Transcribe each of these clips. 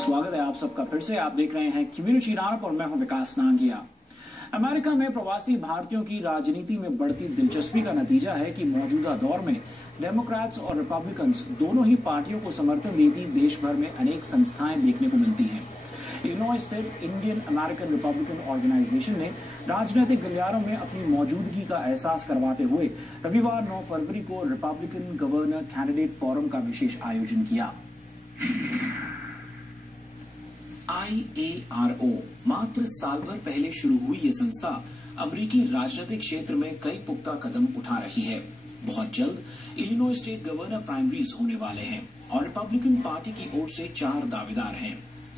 स्वागत है आप सबका फिर से। आप देख रहे हैं कम्युनिटी रैप और मैं हूं विकास नांगिया। अमेरिका में प्रवासी भारतीयों की राजनीति में बढ़ती दिलचस्पी का नतीजा है कि मौजूदा दौर में डेमोक्रेट्स और रिपब्लिकन्स दोनों ही पार्टियों को समर्थन देती देश भर में अनेक संस्थाएं देखने को मिलती हैं। इलिनॉय स्थित इंडियन अमेरिकन रिपब्लिकन ऑर्गेनाइजेशन ने राजनीतिक गलियारों में अपनी मौजूदगी का एहसास करवाते हुए रविवार 9 फरवरी को रिपब्लिकन गवर्नर कैंडिडेट फोरम का विशेष आयोजन किया। IARO मात्र साल भर पहले शुरू हुई ये संस्था अमेरिकी राजनीतिक क्षेत्र में कई पुख्ता कदम उठा रही है। बहुत जल्द इलिनॉय स्टेट गवर्नर प्राइमरीज होने वाले हैं और रिपब्लिकन पार्टी की ओर से 4 दावेदार हैं: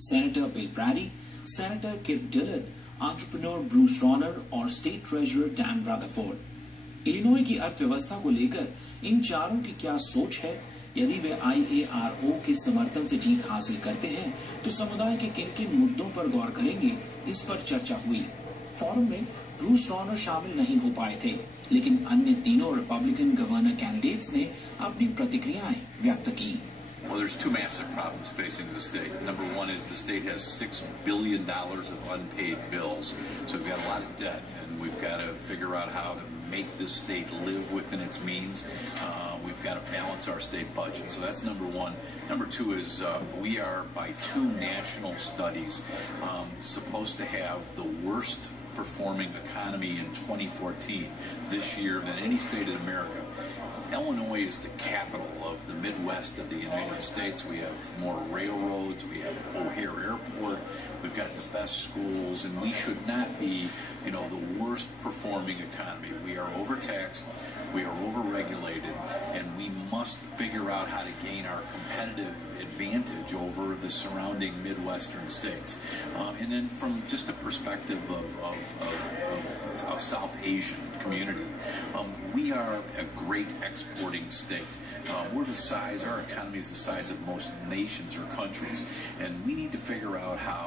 सेनेटर बिल ब्रैडी, सेनेटर किप डिलर्ड, एंटरप्रेन्योर ब्रूस रॉनर और state treasurer Dan Rutherford. Illinois की अर्थव्यवस्था को लेकर इन चारों की क्या सोच है? यदि वे IARO के समर्थन से जीत हासिल करते हैं तो समुदाय के किन किन मुद्दों पर गौर करेंगे, इस पर चर्चा हुई। फोरम में ब्रूस रॉनर शामिल नहीं हो पाए थे, लेकिन अन्य तीनों रिपब्लिकन गवर्नर कैंडिडेट्स ने अपनी प्रतिक्रियाएं व्यक्त की। Well, there's 2 massive problems facing the state. Number one is the state has $6 billion of unpaid bills. So we've got a lot of debt, and we've got to figure out how to make this state live within its means. We've got to balance our state budget. So that's number one. Number two is we are, by 2 national studies, supposed to have the worst performing economy in 2014 this year than any state in America. Illinois is the capital of the Midwest of the United States. We have more railroads, we have O'Hare Airport, we've got the best schools, and we should not be, the worst performing economy. We are overtaxed, we are overregulated, and we must figure out how to gain our competitive advantage over the surrounding Midwestern states. And then from just a perspective of South Asian community, we are a great exporting state. We're the size, our economy is the size of most nations or countries, and we need to figure out how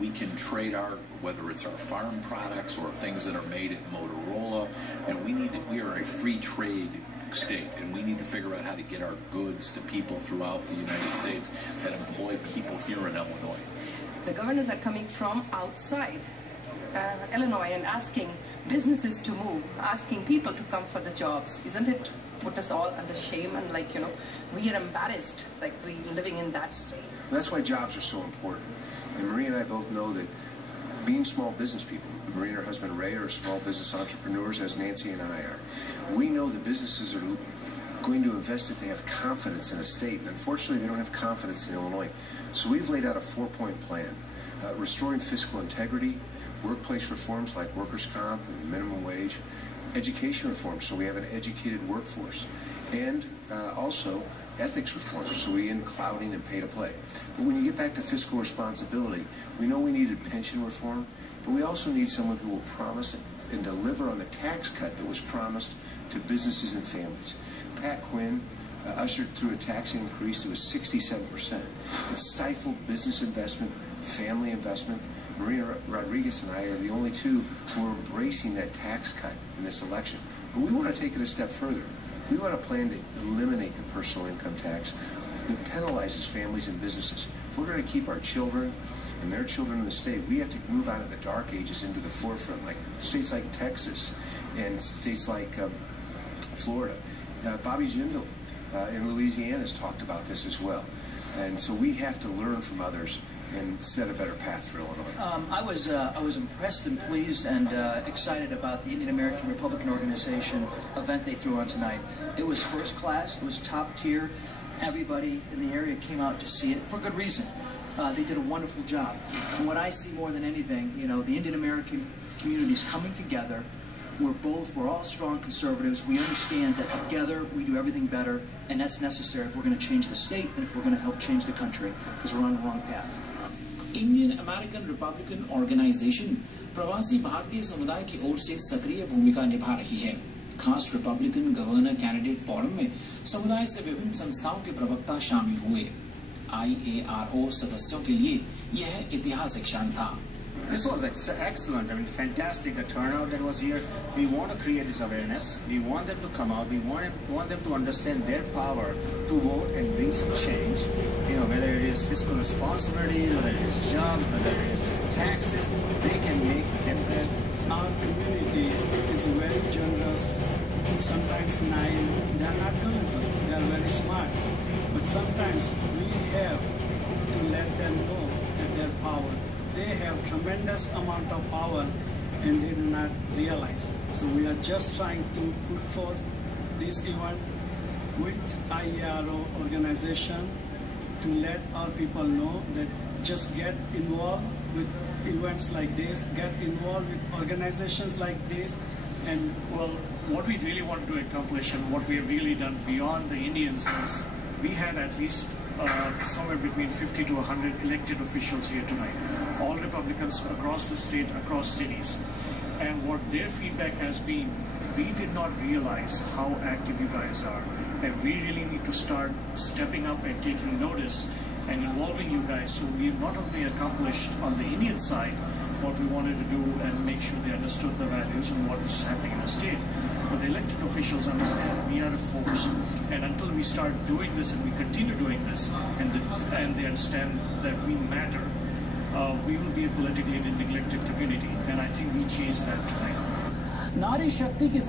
we can trade whether it's our farm products or things that are made at Motorola, and we are a free trade state, and we need to figure out how to get our goods to people throughout the United States that employ people here in Illinois. The governors are coming from outside Illinois and asking businesses to move, asking people to come for the jobs. Isn't it put us all under shame, and we are embarrassed, like we living in that state? That's why jobs are so important. And Marie and I both know that being small business people, Marie and her husband Ray are small business entrepreneurs, as Nancy and I are. We know that businesses are going to invest if they have confidence in a state, and unfortunately they don't have confidence in Illinois. So we've laid out a 4-point plan: restoring fiscal integrity, workplace reforms like workers' comp and minimum wage, education reforms so we have an educated workforce, and also ethics reforms so we end clouding and pay to play. But when you get back to fiscal responsibility, we know we needed pension reform, but we also need someone who will promise and deliver on the tax cut that was promised to businesses and families. Pat Quinn ushered through a tax increase that was 67%. It stifled business investment, family investment. Maria Rodriguez and I are the only 2 who are embracing that tax cut in this election. But we want to take it a step further. We want a plan to eliminate the personal income tax that penalizes families and businesses. If we're going to keep our children and their children in the state, we have to move out of the dark ages into the forefront, like states like Texas and states like Florida. Bobby Jindal in Louisiana has talked about this as well. And so we have to learn from others and set a better path for Illinois. I was impressed and pleased and excited about the Indian American Republican Organization event they threw on tonight. It was first class. It was top tier. Everybody in the area came out to see it for good reason. They did a wonderful job. And what I see more than anything, the Indian American community is coming together. We're all strong conservatives. We understand that together we do everything better, and that's necessary if we're going to change the state and if we're going to help change the country, because we're on the wrong path. Indian American Republican organisation प्रवासी भारतीय समुदाय की ओर से सक्रिय भूमिका निभा रही है। खास रिपब्लिकन गवर्नर कैंडिडेट फोरम में समुदाय से विभिन्न संस्थाओं के प्रवक्ता शामिल हुए। IARO सदस्यों के लिए यह ऐतिहासिक क्षण था। This was excellent. I mean, fantastic. The turnout that was here. We want to create this awareness. We want them to come out. We want them to understand their power to vote and bring some change. You know, whether it is fiscal responsibilities, whether it is jobs, whether it is taxes, they can make a difference. Our community is very generous, sometimes naive. They are not gullible. They are very smart. But sometimes we have to let them know that their power. They have tremendous amount of power and they do not realize. So we are just trying to put forth this event with IARO organization to let our people know that just get involved with events like this, get involved with organizations like this. And well, what we really wanted to accomplish and what we have really done beyond the Indians is we had at least somewhere between 50 to 100 elected officials here tonight, all Republicans across the state, across cities. And what their feedback has been, we did not realize how active you guys are. And we really need to start stepping up and taking notice and involving you guys. So we've not only accomplished on the Indian side what we wanted to do and make sure they understood the values and what is happening in the state, but the elected officials understand we are a force, and until we start doing this and we continue doing this, and they understand that we matter, we will be a politically neglected community, and I think we changed that tonight. नारी शक्ति की